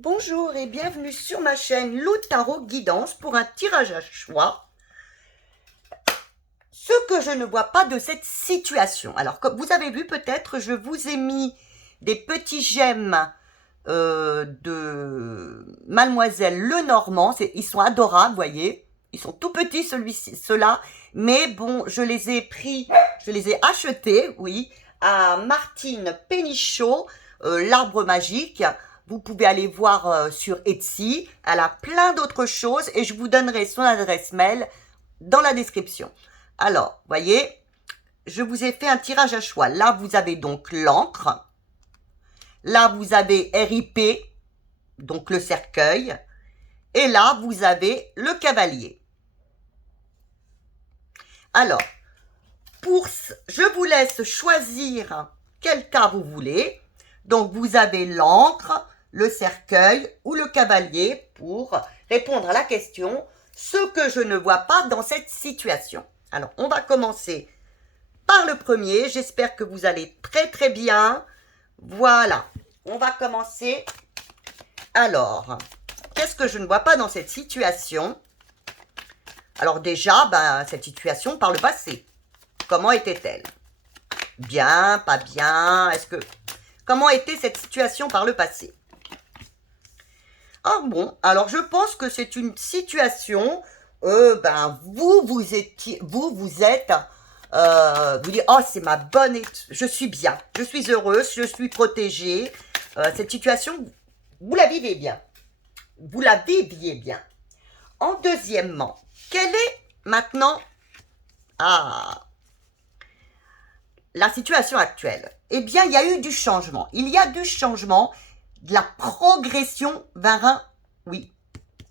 Bonjour et bienvenue sur ma chaîne Lou Tarot Guidance pour un tirage à choix. Ce que je ne vois pas de cette situation. Alors, comme vous avez vu peut-être, je vous ai mis des petits gemmes de Mademoiselle Lenormand. Ils sont adorables, vous voyez. Ils sont tout petits, ceux-là. Mais bon, je les ai achetés, oui, à Martine Pénichot, l'Arbre Magique. Vous pouvez aller voir sur Etsy. Elle a plein d'autres choses et je vous donnerai son adresse mail dans la description. Alors, voyez, je vous ai fait un tirage à choix. Là, vous avez donc l'encre. Là, vous avez RIP, donc le cercueil. Et là, vous avez le cavalier. Alors, je vous laisse choisir quel cas vous voulez. Donc, vous avez l'encre, le cercueil ou le cavalier pour répondre à la question « Ce que je ne vois pas dans cette situation ». Alors, on va commencer par le premier. J'espère que vous allez très très bien. Voilà, on va commencer. Alors, qu'est-ce que je ne vois pas dans cette situation? Alors déjà, cette situation par le passé. Comment était-elle? Bien, pas bien? Comment était cette situation par le passé? Ah bon, alors je pense que c'est une situation, vous êtes, vous dites, oh c'est ma bonne, je suis bien, je suis heureuse, je suis protégée. Cette situation, vous la vivez bien, vous la viviez bien. En deuxièmement, quelle est maintenant la situation actuelle? Eh bien, il y a eu du changement. Il y a du changement, de la progression vers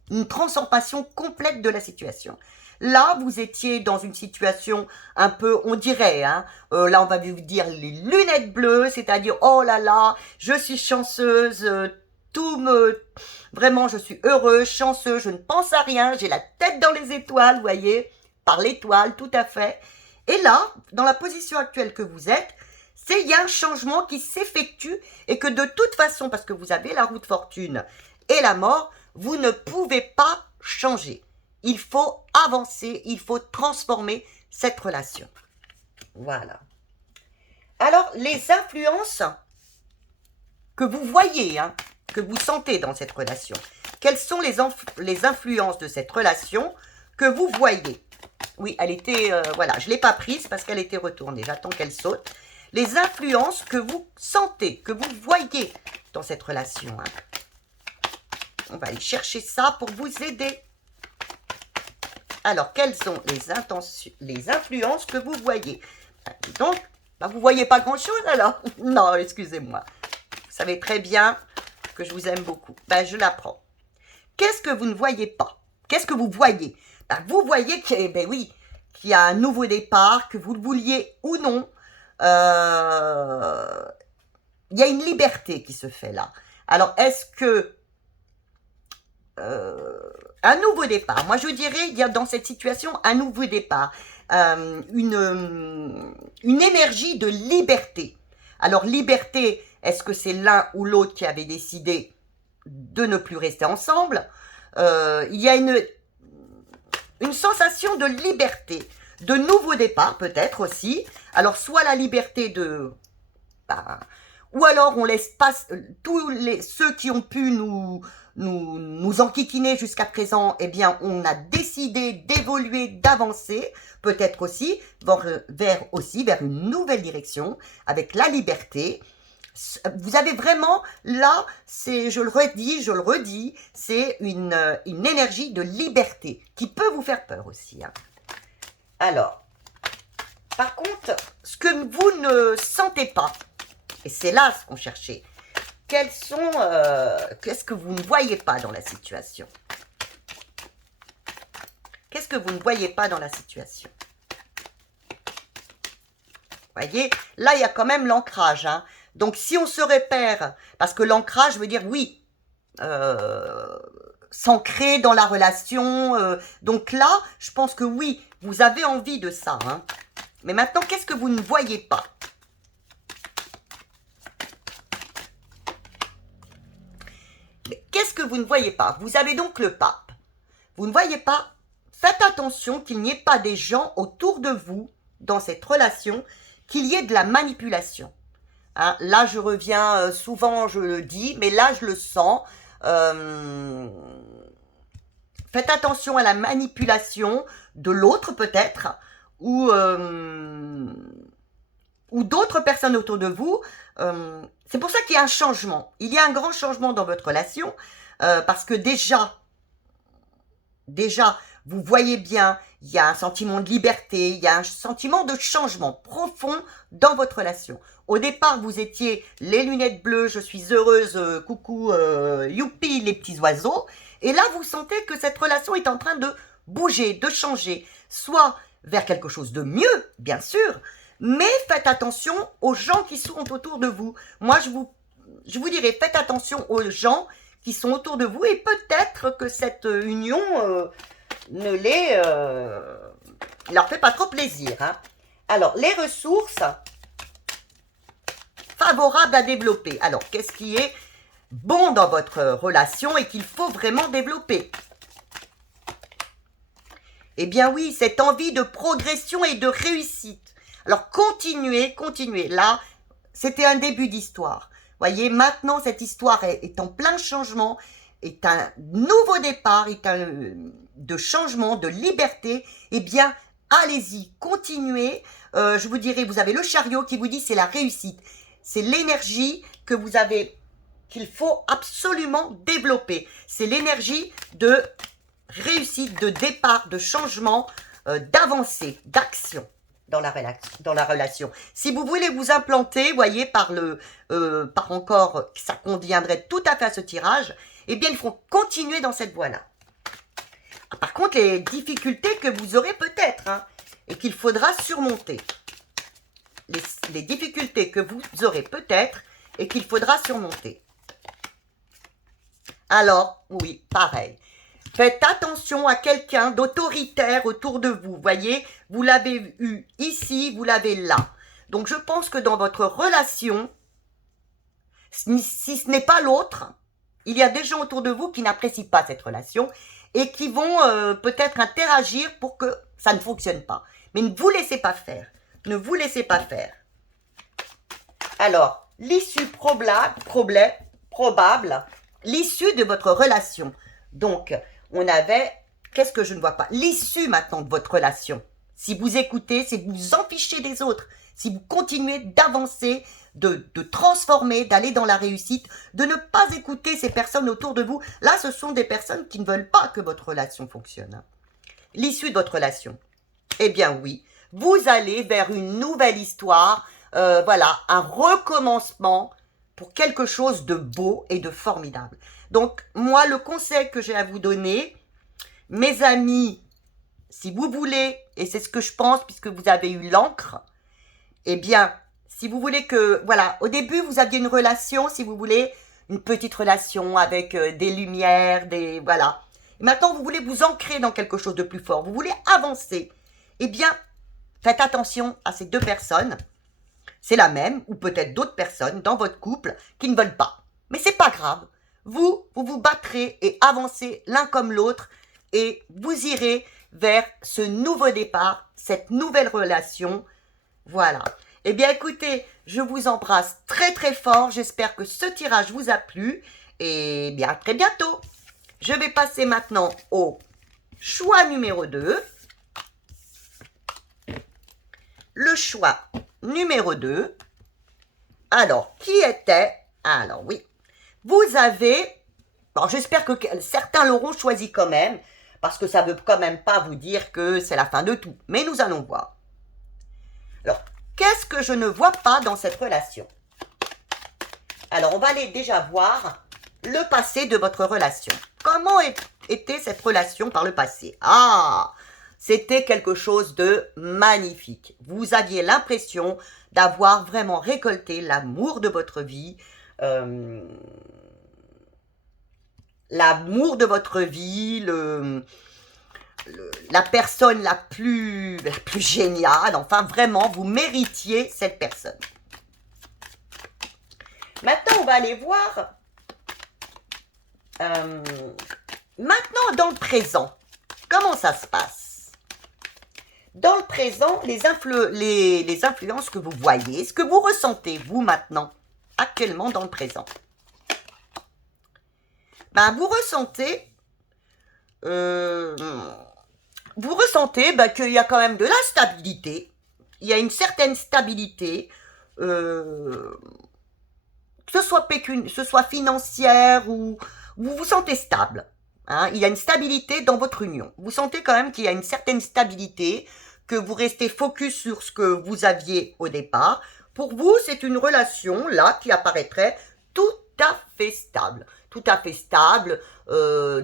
une transformation complète de la situation. Là, vous étiez dans une situation un peu, on dirait, là on va vous dire les lunettes bleues, c'est-à-dire, oh là là, je suis chanceuse, vraiment, je suis heureuse, chanceuse, je ne pense à rien, j'ai la tête dans les étoiles, vous voyez, par l'étoile, tout à fait. Et là, dans la position actuelle que vous êtes, il y a un changement qui s'effectue et que de toute façon, parce que vous avez la roue de fortune et la mort, vous ne pouvez pas changer. Il faut avancer, il faut transformer cette relation. Voilà. Alors, les influences que vous voyez, que vous sentez dans cette relation, quelles sont les influences de cette relation que vous voyez? Oui, elle était, voilà, je ne l'ai pas prise parce qu'elle était retournée. J'attends qu'elle saute. Les influences que vous sentez, que vous voyez dans cette relation. On va aller chercher ça pour vous aider. Alors, quelles sont les influences que vous voyez? Donc, vous ne voyez pas grand-chose alors? Non, excusez-moi. Vous savez très bien que je vous aime beaucoup. Je l'apprends. Qu'est-ce que vous ne voyez pas? Qu'est-ce que vous voyez? Vous voyez qu'il y a un nouveau départ, que vous le vouliez ou non. Il y a une liberté qui se fait là. Alors, est-ce que un nouveau départ, moi je dirais, il y a dans cette situation un nouveau départ, une énergie de liberté. Alors, liberté, est-ce que c'est l'un ou l'autre qui avait décidé de ne plus rester ensemble? Il y a une sensation de liberté, de nouveau départ peut-être aussi. Alors, soit la liberté de... ou alors on laisse passer ceux qui ont pu nous enquiquiner jusqu'à présent, eh bien on a décidé d'évoluer, d'avancer, peut-être aussi vers une nouvelle direction, avec la liberté. Vous avez vraiment, là, je le redis, c'est une énergie de liberté qui peut vous faire peur aussi. Alors, par contre, ce que vous ne sentez pas, et c'est là ce qu'on cherchait, qu'est-ce que vous ne voyez pas dans la situation? Qu'est-ce que vous ne voyez pas dans la situation? Voyez, là, il y a quand même l'ancrage. Donc, si on se repère, parce que l'ancrage veut dire, oui, s'ancrer dans la relation. Donc là, je pense que oui, vous avez envie de ça. Mais maintenant, qu'est-ce que vous ne voyez pas? que vous ne voyez pas. Vous avez donc le pape. Vous ne voyez pas. Faites attention qu'il n'y ait pas des gens autour de vous, dans cette relation, qu'il y ait de la manipulation. Hein, là, je reviens, souvent je le dis, mais là, je le sens. Faites attention à la manipulation de l'autre peut-être, ou d'autres personnes autour de vous. C'est pour ça qu'il y a un changement. Il y a un grand changement dans votre relation, parce que déjà, vous voyez bien, il y a un sentiment de liberté, il y a un sentiment de changement profond dans votre relation. Au départ, vous étiez les lunettes bleues, je suis heureuse, coucou, youpi, les petits oiseaux. Et là, vous sentez que cette relation est en train de bouger, de changer, soit vers quelque chose de mieux, bien sûr, mais faites attention aux gens qui sont autour de vous. Moi, je vous dirais, faites attention aux gens qui sont autour de vous et peut-être que cette union leur fait pas trop plaisir. Hein. Alors, les ressources favorables à développer. Alors, qu'est-ce qui est bon dans votre relation et qu'il faut vraiment développer? Eh bien oui, cette envie de progression et de réussite. Alors, continuez. Là, c'était un début d'histoire. Voyez, maintenant, cette histoire est en plein changement, est un nouveau départ, de changement, de liberté. Eh bien, allez-y, continuez. Je vous dirais, vous avez le chariot qui vous dit c'est la réussite. C'est l'énergie que vous avez, qu'il faut absolument développer. C'est l'énergie de réussite, de départ, de changement, d'avancée, d'action dans la relation. Si vous voulez vous implanter, voyez, par encore, ça conviendrait tout à fait à ce tirage, eh bien, il faut continuer dans cette voie-là. Par contre, les difficultés que vous aurez peut-être, hein, et qu'il faudra surmonter. Les difficultés que vous aurez peut-être et qu'il faudra surmonter. Alors, oui, pareil. Faites attention à quelqu'un d'autoritaire autour de vous. Voyez, vous l'avez eu ici, vous l'avez là. Donc, je pense que dans votre relation, si ce n'est pas l'autre, il y a des gens autour de vous qui n'apprécient pas cette relation et qui vont peut-être interagir pour que ça ne fonctionne pas. Mais ne vous laissez pas faire. Ne vous laissez pas faire. Alors, l'issue probable, l'issue de votre relation. Donc, on avait, qu'est-ce que je ne vois pas? L'issue maintenant de votre relation. Si vous écoutez, si vous vous en fichez des autres, si vous continuez d'avancer, de transformer, d'aller dans la réussite, de ne pas écouter ces personnes autour de vous. Là, ce sont des personnes qui ne veulent pas que votre relation fonctionne. L'issue de votre relation. Eh bien oui, vous allez vers une nouvelle histoire, voilà, un recommencement pour quelque chose de beau et de formidable. Donc, moi, le conseil que j'ai à vous donner, mes amis, si vous voulez, et c'est ce que je pense puisque vous avez eu l'encre, eh bien, si vous voulez que, voilà, au début, vous aviez une relation, si vous voulez, une petite relation avec des lumières, voilà. Et maintenant, vous voulez vous ancrer dans quelque chose de plus fort, vous voulez avancer. Eh bien, faites attention à ces deux personnes. C'est la même, ou peut-être d'autres personnes dans votre couple qui ne veulent pas. Mais c'est pas grave. Vous vous battrez et avancez l'un comme l'autre et vous irez vers ce nouveau départ, cette nouvelle relation. Voilà. Eh bien, écoutez, je vous embrasse très très fort. J'espère que ce tirage vous a plu. Et bien, à très bientôt. Je vais passer maintenant au choix numéro 2. Le choix numéro 2. Alors, qui était? Alors, oui. Vous avez... Bon, j'espère que certains l'auront choisi quand même, parce que ça ne veut quand même pas vous dire que c'est la fin de tout. Mais nous allons voir. Alors, qu'est-ce que je ne vois pas dans cette relation? Alors, on va aller déjà voir le passé de votre relation. Comment était cette relation par le passé? Ah, c'était quelque chose de magnifique. Vous aviez l'impression d'avoir vraiment récolté l'amour de votre vie, l'amour de votre vie, la personne la plus géniale. Enfin, vraiment, vous méritiez cette personne. Maintenant, on va aller voir Maintenant, dans le présent, comment ça se passe? Dans le présent, les influences que vous voyez, ce que vous ressentez, vous, maintenant, actuellement, dans le présent. Ben, vous ressentez qu'il y a quand même de la stabilité. Il y a une certaine stabilité, que ce soit financière ou vous vous sentez stable. Hein, il y a une stabilité dans votre union. Vous sentez quand même qu'il y a une certaine stabilité, que vous restez focus sur ce que vous aviez au départ. Pour vous, c'est une relation, là, qui apparaîtrait tout à fait stable. Tout à fait stable,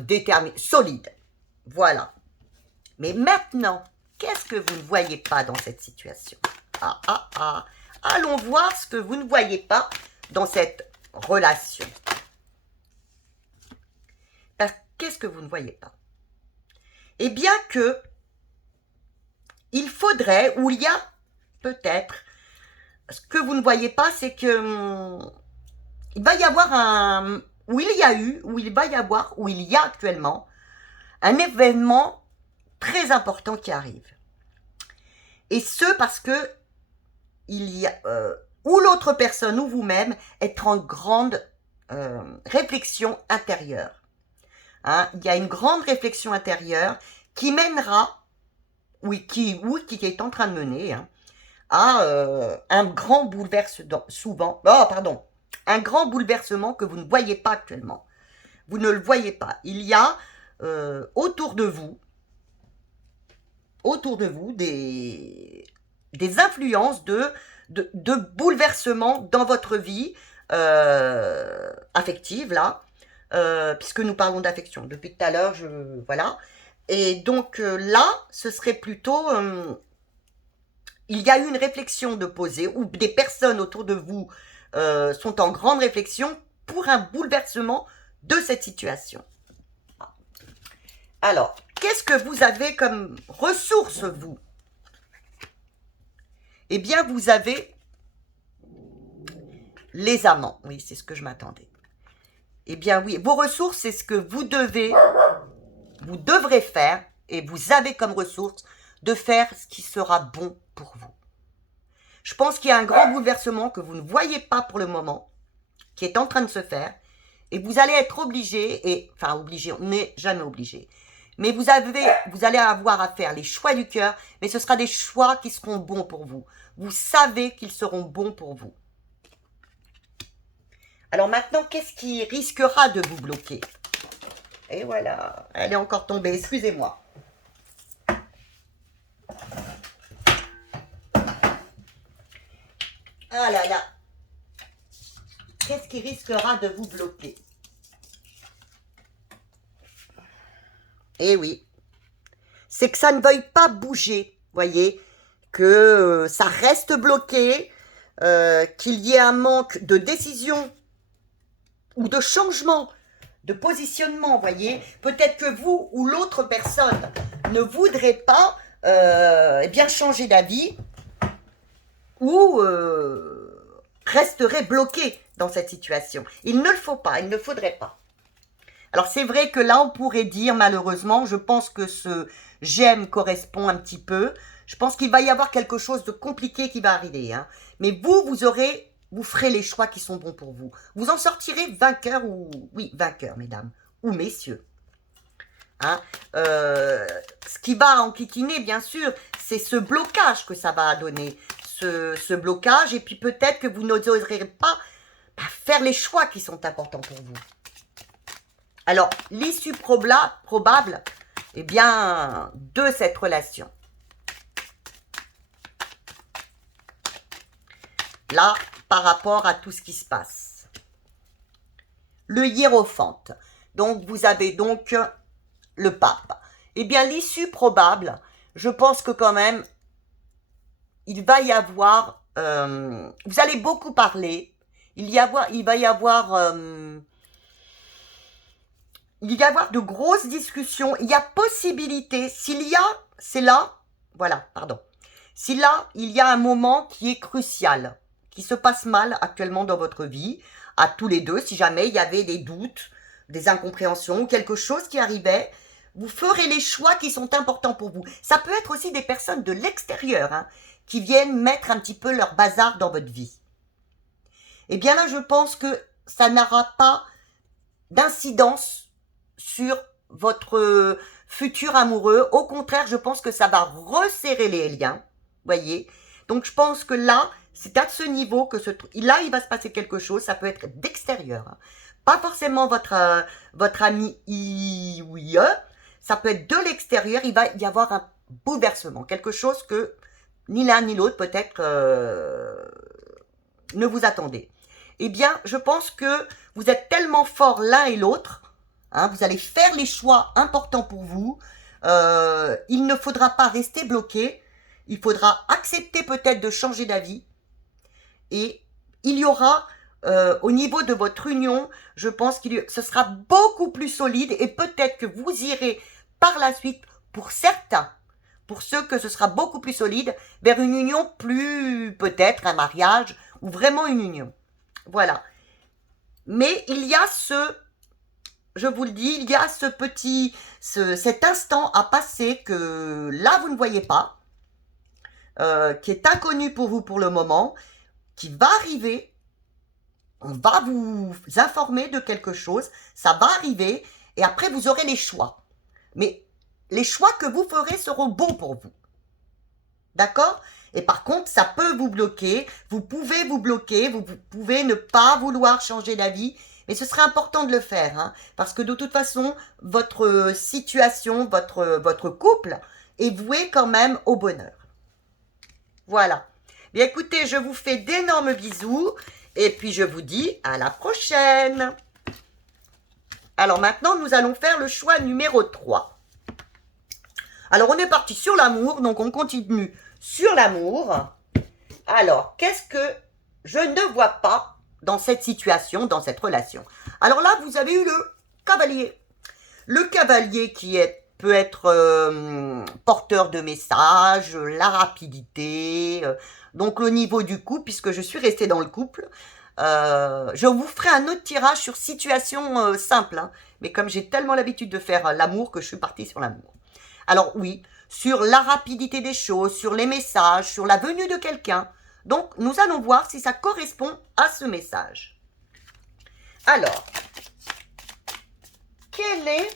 déterminée, solide. Voilà. Mais maintenant, qu'est-ce que vous ne voyez pas dans cette situation? Allons voir ce que vous ne voyez pas dans cette relation. Qu'est-ce que vous ne voyez pas? Eh bien que il faudrait, ou il y a peut-être, ce que vous ne voyez pas, c'est que il va y avoir ou il y a actuellement un événement très important qui arrive. Et ce parce que il y a, ou l'autre personne ou vous-même être en grande réflexion intérieure. Hein, il y a une grande réflexion intérieure qui mènera, qui est en train de mener, hein, à un grand bouleversement, un grand bouleversement que vous ne voyez pas actuellement. Vous ne le voyez pas. Il y a autour de vous des influences de bouleversement dans votre vie affective, là, puisque nous parlons d'affection. Depuis tout à l'heure, voilà. Et donc là, ce serait plutôt... il y a eu une réflexion de poser, ou des personnes autour de vous sont en grande réflexion pour un bouleversement de cette situation. Alors, qu'est-ce que vous avez comme ressources, vous? Eh bien, vous avez les amants. Oui, c'est ce que je m'attendais. Eh bien, oui, vos ressources, c'est ce que vous devrez faire, et vous avez comme ressource de faire ce qui sera bon pour vous. Je pense qu'il y a un grand bouleversement que vous ne voyez pas pour le moment, qui est en train de se faire, et vous allez être obligé, on n'est jamais obligé, mais vous allez avoir à faire les choix du cœur, mais ce sera des choix qui seront bons pour vous. Vous savez qu'ils seront bons pour vous. Alors maintenant, qu'est-ce qui risquera de vous bloquer? Et voilà, elle est encore tombée, excusez-moi. Ah là là. Qu'est-ce qui risquera de vous bloquer? Eh oui. C'est que ça ne veuille pas bouger, voyez, que ça reste bloqué, qu'il y ait un manque de décision ou de changement de positionnement, voyez. Peut-être que vous ou l'autre personne ne voudrez pas bien changer d'avis ou resterez bloqué dans cette situation. Il ne le faut pas, il ne faudrait pas. Alors c'est vrai que là on pourrait dire malheureusement, je pense que ce j'aime correspond un petit peu. Je pense qu'il va y avoir quelque chose de compliqué qui va arriver. Hein. Mais vous ferez les choix qui sont bons pour vous. Vous en sortirez vainqueur oui, vainqueur, mesdames ou messieurs. Hein, ce qui va enquiquiner, bien sûr, c'est ce blocage que ça va donner. Ce blocage, et puis peut-être que vous n'oserez pas faire les choix qui sont importants pour vous. Alors, l'issue probable, eh bien, de cette relation. Là, par rapport à tout ce qui se passe. Le hiérophante. Donc, vous avez donc le pape. Eh bien, l'issue probable, je pense que quand même, il va y avoir, vous allez beaucoup parler, il va y avoir de grosses discussions, il y a possibilité, s'il y a un moment qui est crucial, qui se passe mal actuellement dans votre vie, à tous les deux, si jamais il y avait des doutes, des incompréhensions ou quelque chose qui arrivait, vous ferez les choix qui sont importants pour vous. Ça peut être aussi des personnes de l'extérieur hein, qui viennent mettre un petit peu leur bazar dans votre vie. Eh bien là, je pense que ça n'aura pas d'incidence sur votre futur amoureux. Au contraire, je pense que ça va resserrer les liens, voyez. Donc je pense que là, c'est à ce niveau que là, il va se passer quelque chose. Ça peut être d'extérieur, hein. Pas forcément votre ami oui, ça peut être de l'extérieur. Il va y avoir un bouleversement, quelque chose que ni l'un ni l'autre peut-être ne vous attendez. Eh bien, je pense que vous êtes tellement forts l'un et l'autre, hein, vous allez faire les choix importants pour vous. Il ne faudra pas rester bloqué. Il faudra accepter peut-être de changer d'avis. Et il y aura, au niveau de votre union, je pense que ce sera beaucoup plus solide. Et peut-être que vous irez par la suite, pour certains, pour ceux que ce sera beaucoup plus solide, vers une union plus, peut-être un mariage, ou vraiment une union. Voilà. Mais il y a je vous le dis, il y a cet instant à passer que là, vous ne voyez pas, qui est inconnu pour vous pour le moment, qui va arriver. On va vous informer de quelque chose, ça va arriver, et après, vous aurez les choix. Mais les choix que vous ferez seront bons pour vous. D'accord ? Et par contre, ça peut vous bloquer. Vous pouvez vous bloquer. Vous pouvez ne pas vouloir changer d'avis. Mais ce serait important de le faire. Hein, parce que de toute façon, votre situation, votre couple est voué quand même au bonheur. Voilà. Bien écoutez, je vous fais d'énormes bisous. Et puis je vous dis à la prochaine. Alors maintenant, nous allons faire le choix numéro 3. Alors, on est parti sur l'amour, donc on continue sur l'amour. Alors, qu'est-ce que je ne vois pas dans cette situation, dans cette relation? Alors là, vous avez eu le cavalier. Le cavalier qui peut être porteur de messages, la rapidité, donc le niveau du couple, puisque je suis restée dans le couple. Je vous ferai un autre tirage sur situation simple, hein, mais comme j'ai tellement l'habitude de faire l'amour que je suis partie sur l'amour. Alors oui, sur la rapidité des choses, sur les messages, sur la venue de quelqu'un. Donc, nous allons voir si ça correspond à ce message. Alors, quel est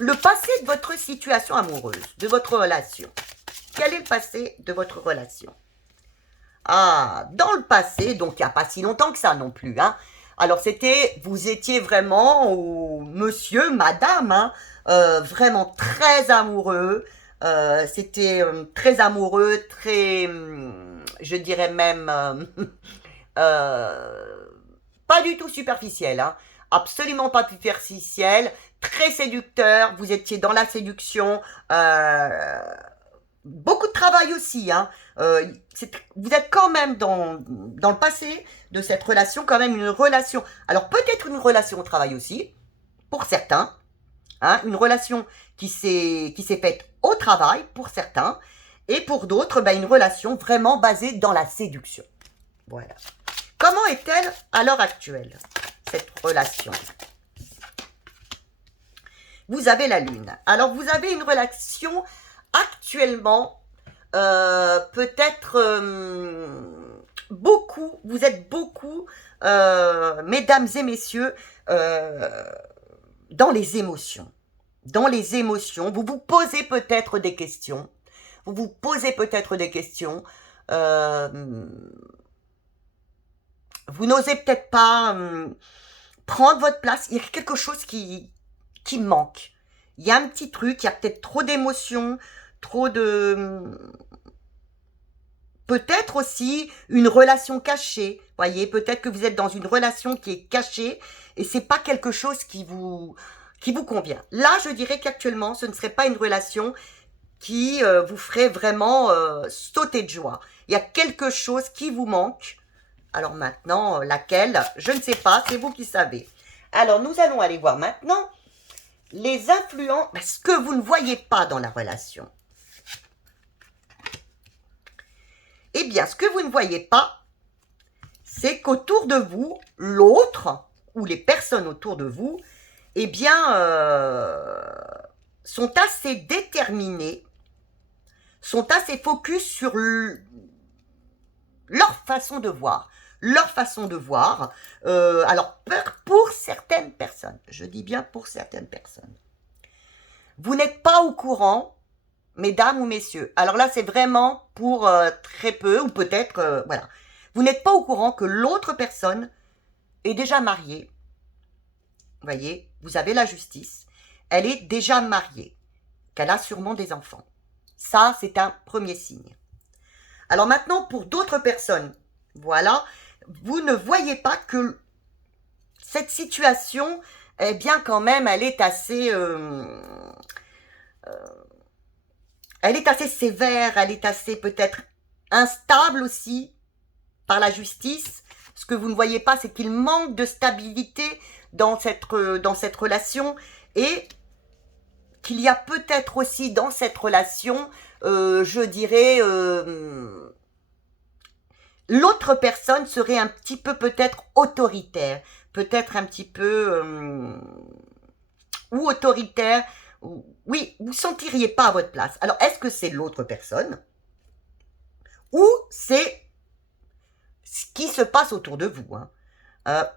le passé de votre situation amoureuse, de votre relation? Quel est le passé de votre relation? Ah, dans le passé, donc il n'y a pas si longtemps que ça non plus, hein. Alors vous étiez vraiment monsieur, madame, hein, vraiment très amoureux. C'était très amoureux, très, je dirais même, pas du tout superficiel, hein, absolument pas superficiel, très séducteur. Vous étiez dans la séduction. Beaucoup de travail aussi, hein. Vous êtes quand même dans le passé de cette relation, quand même une relation. Alors peut-être une relation au travail aussi, pour certains, hein, une relation qui s'est faite au travail pour certains, et pour d'autres, ben, une relation vraiment basée dans la séduction. Voilà. Comment est-elle à l'heure actuelle, cette relation? Vous avez la lune. Alors vous avez une relation actuellement, peut-être beaucoup, vous êtes beaucoup, mesdames et messieurs, dans les émotions. Dans les émotions, vous vous posez peut-être des questions. Vous vous posez peut-être des questions. Vous n'osez peut-être pas prendre votre place. Il y a quelque chose qui manque. Il y a un petit truc, il y a peut-être trop d'émotions, trop de... Peut-être aussi une relation cachée. Voyez, peut-être que vous êtes dans une relation qui est cachée et c'est pas quelque chose qui vous convient. Là, je dirais qu'actuellement, ce ne serait pas une relation qui vous ferait vraiment sauter de joie. Il y a quelque chose qui vous manque. Alors maintenant, laquelle? Je ne sais pas, c'est vous qui savez. Alors, nous allons aller voir maintenant les influences, ce que vous ne voyez pas dans la relation. Eh bien, ce que vous ne voyez pas, c'est qu'autour de vous, l'autre, ou les personnes autour de vous, eh bien, sont assez déterminés, sont assez focus sur leur façon de voir. Leur façon de voir. Alors, pour certaines personnes, je dis bien pour certaines personnes, vous n'êtes pas au courant, mesdames ou messieurs. Alors là, c'est vraiment pour très peu, ou peut-être, voilà. Vous n'êtes pas au courant que l'autre personne est déjà mariée. Vous voyez, vous avez la justice. Elle est déjà mariée, qu'elle a sûrement des enfants. Ça, c'est un premier signe. Alors maintenant, pour d'autres personnes, voilà, vous ne voyez pas que cette situation, eh bien quand même, elle est assez sévère, elle est assez peut-être instable aussi par la justice. Ce que vous ne voyez pas, c'est qu'il manque de stabilité dans cette relation et qu'il y a peut-être aussi dans cette relation, je dirais, l'autre personne serait un petit peu peut-être autoritaire, peut-être un petit peu ou autoritaire. Oui, vous ne sentiriez pas à votre place. Alors, est-ce que c'est l'autre personne ou c'est ce qui se passe autour de vous, hein?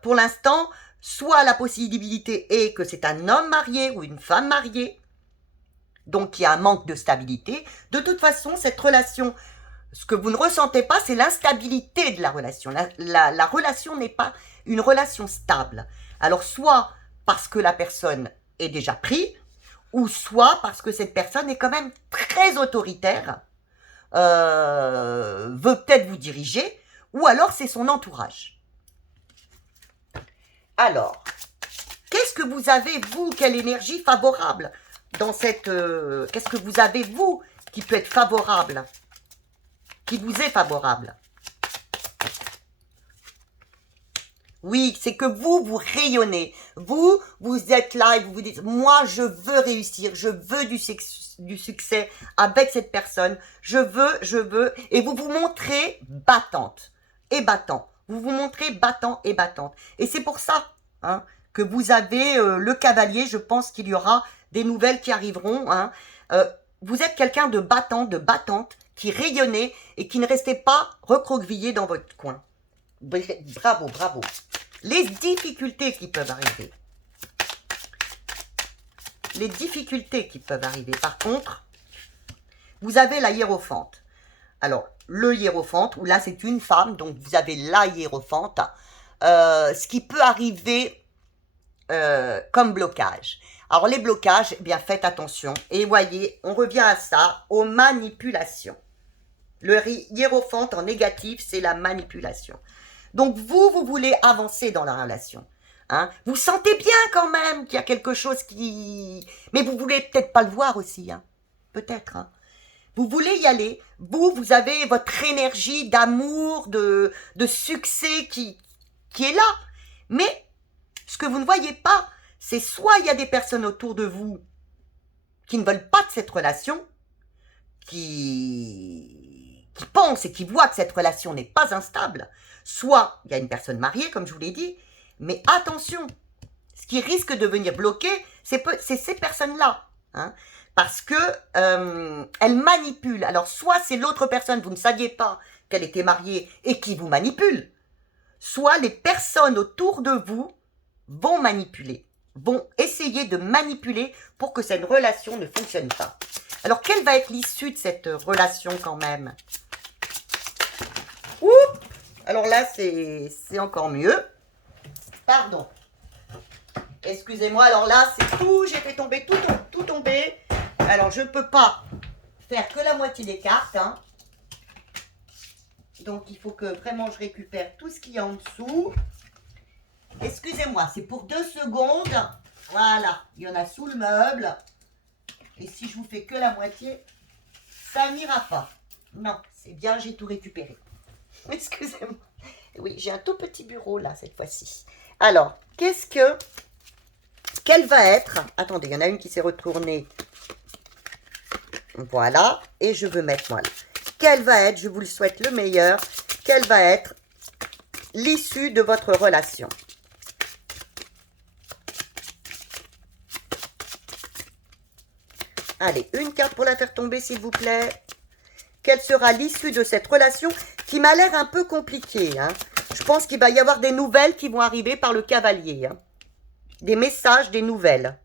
Pour l'instant, soit la possibilité est que c'est un homme marié ou une femme mariée, donc il y a un manque de stabilité. De toute façon, cette relation, ce que vous ne ressentez pas, c'est l'instabilité de la relation. La relation n'est pas une relation stable. Alors, soit parce que la personne est déjà prise, ou soit parce que cette personne est quand même très autoritaire, veut peut-être vous diriger, ou alors c'est son entourage. Alors, qu'est-ce que vous avez, vous, quelle énergie favorable dans cette... qu'est-ce que vous avez, vous, qui peut être favorable, qui vous est favorable? Oui, c'est que vous rayonnez. Vous êtes là et vous vous dites, moi, je veux réussir, je veux du succès avec cette personne, je veux, et vous vous montrez battante et battant. Vous vous montrez battant et battante. Et c'est pour ça, hein, que vous avez le cavalier, je pense qu'il y aura des nouvelles qui arriveront, hein. Vous êtes quelqu'un de battant, de battante, qui rayonnait et qui ne restait pas recroquevillé dans votre coin. Bravo, bravo. Les difficultés qui peuvent arriver. Les difficultés qui peuvent arriver. Par contre, vous avez la hiérophante. Alors, le hiérophante, où là c'est une femme, donc vous avez la hiérophante. Ce qui peut arriver comme blocage. Alors, les blocages, eh bien faites attention. Et voyez, on revient à ça, aux manipulations. Le hiérophante en négatif, c'est la manipulation. Donc, vous voulez avancer dans la relation. Hein? Vous sentez bien quand même qu'il y a quelque chose qui... Mais vous voulez peut-être pas le voir aussi. Hein? Peut-être. Hein? Vous voulez y aller. Vous avez votre énergie d'amour, de succès qui est là. Mais ce que vous ne voyez pas, c'est soit il y a des personnes autour de vous qui ne veulent pas de cette relation, qui pensent et qui voient que cette relation n'est pas instable, soit il y a une personne mariée, comme je vous l'ai dit, mais attention, ce qui risque de venir bloquer, c'est ces personnes-là, hein, parce que elles manipulent. Alors, soit c'est l'autre personne, vous ne saviez pas qu'elle était mariée et qui vous manipule, soit les personnes autour de vous vont manipuler, vont essayer de manipuler pour que cette relation ne fonctionne pas. Alors, quelle va être l'issue de cette relation quand même? Oups! Alors là, c'est encore mieux. Pardon. Excusez-moi, alors là, c'est tout. J'ai fait tomber tout tomber. Alors, je ne peux pas faire que la moitié des cartes. Hein. Donc, il faut que vraiment je récupère tout ce qu'il y a en dessous. Excusez-moi, c'est pour 2 secondes. Voilà, il y en a sous le meuble. Et si je vous fais que la moitié, ça n'ira pas. Non, c'est bien, j'ai tout récupéré. Excusez-moi. Oui, j'ai un tout petit bureau là, cette fois-ci. Alors, quelle va être... Attendez, il y en a une qui s'est retournée. Voilà, et je veux mettre, voilà. Quelle va être, je vous le souhaite le meilleur, quelle va être l'issue de votre relation? Allez, une carte pour la faire tomber, s'il vous plaît. Quelle sera l'issue de cette relation qui m'a l'air un peu compliquée, hein. Je pense qu'il va y avoir des nouvelles qui vont arriver par le cavalier, hein. Des messages, des nouvelles.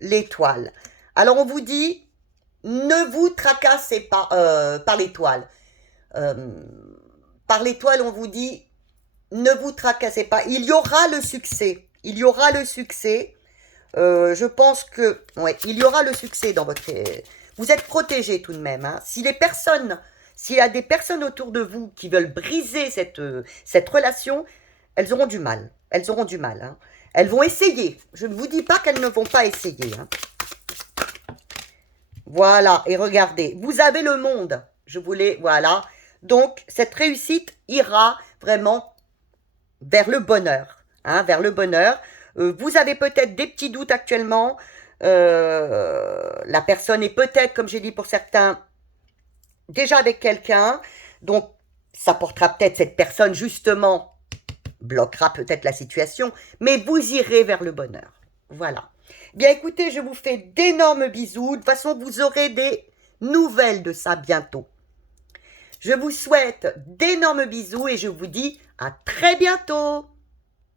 L'étoile. Alors, on vous dit, ne vous tracassez pas par l'étoile. Par l'étoile, on vous dit, ne vous tracassez pas. Il y aura le succès. Il y aura le succès. Je pense que, ouais, il y aura le succès dans votre... Vous êtes protégés tout de même, hein. Si les personnes, s'il y a des personnes autour de vous qui veulent briser cette relation, elles auront du mal. Elles auront du mal, hein. Elles vont essayer. Je ne vous dis pas qu'elles ne vont pas essayer, hein. Voilà, et regardez, vous avez le monde. Je voulais, voilà. Donc, cette réussite ira vraiment vers le bonheur, hein, vers le bonheur. Vous avez peut-être des petits doutes actuellement. La personne est peut-être, comme j'ai dit pour certains, déjà avec quelqu'un. Donc, ça portera peut-être cette personne, justement, bloquera peut-être la situation. Mais vous irez vers le bonheur. Voilà. Bien, écoutez, je vous fais d'énormes bisous. De toute façon, vous aurez des nouvelles de ça bientôt. Je vous souhaite d'énormes bisous et je vous dis à très bientôt.